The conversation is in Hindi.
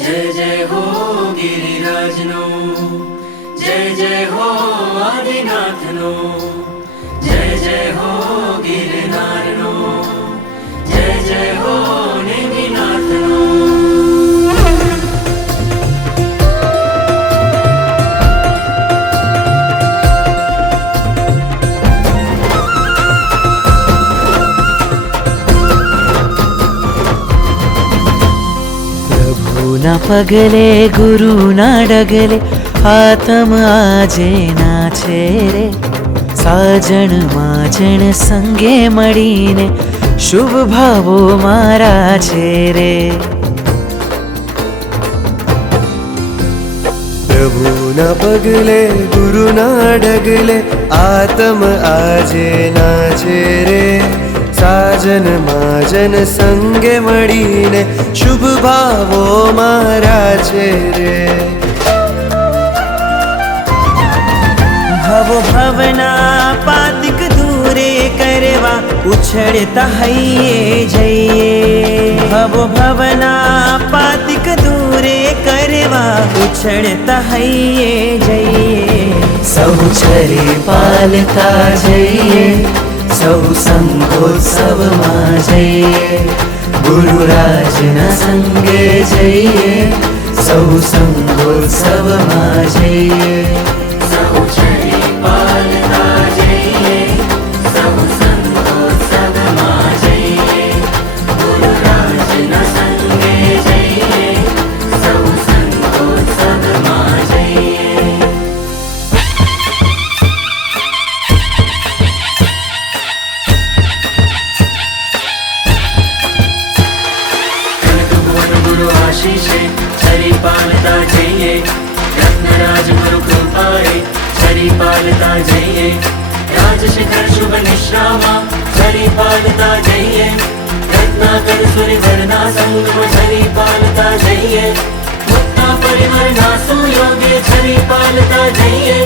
जय जय हो गिरिराजनो, जय जय हो आदिनाथनो, जय जय हो गिरनारनो, जय जय हो नेमिनाथनो। प्रभुना पगले गुरुना डगले आत्म आजे नाचे रे। साजन माजन संगे मळीने शुभ भावो मारा छे रे। प्रभुना पगले गुरुना डगले आत्म आजे नाचे रे। साजन माजन संगे मळीने शुभ भावो मारा छे रे। भव भवना पातिक दूरे करवा उछड़ता हइये जइये। भव भवना पातिक दूरे करवा उछड़ता हइये जइये। सौ छरी पालता जइये, सौ संगोत्सव मां जइये। गुरुराजना संगे जइये, सौ संगोत्सव मां जइये। सौ छरी पालता जइये, सौ संगोत्सव मां जइये। गुरुराजना संगे जइये, सौ संगोत्सव मां जइये। गुरु आशीषे छरी पालता जइये। रत्नराज गुरु कृपाए छरी पालता जइये। राजशिखर शुभ निश्रामा छरी पालता जइये। रत्नाकर सुर धरना संगम छरी पालता जइये। मुक्ता परिमरना सुयोगे छरी पालता जइये।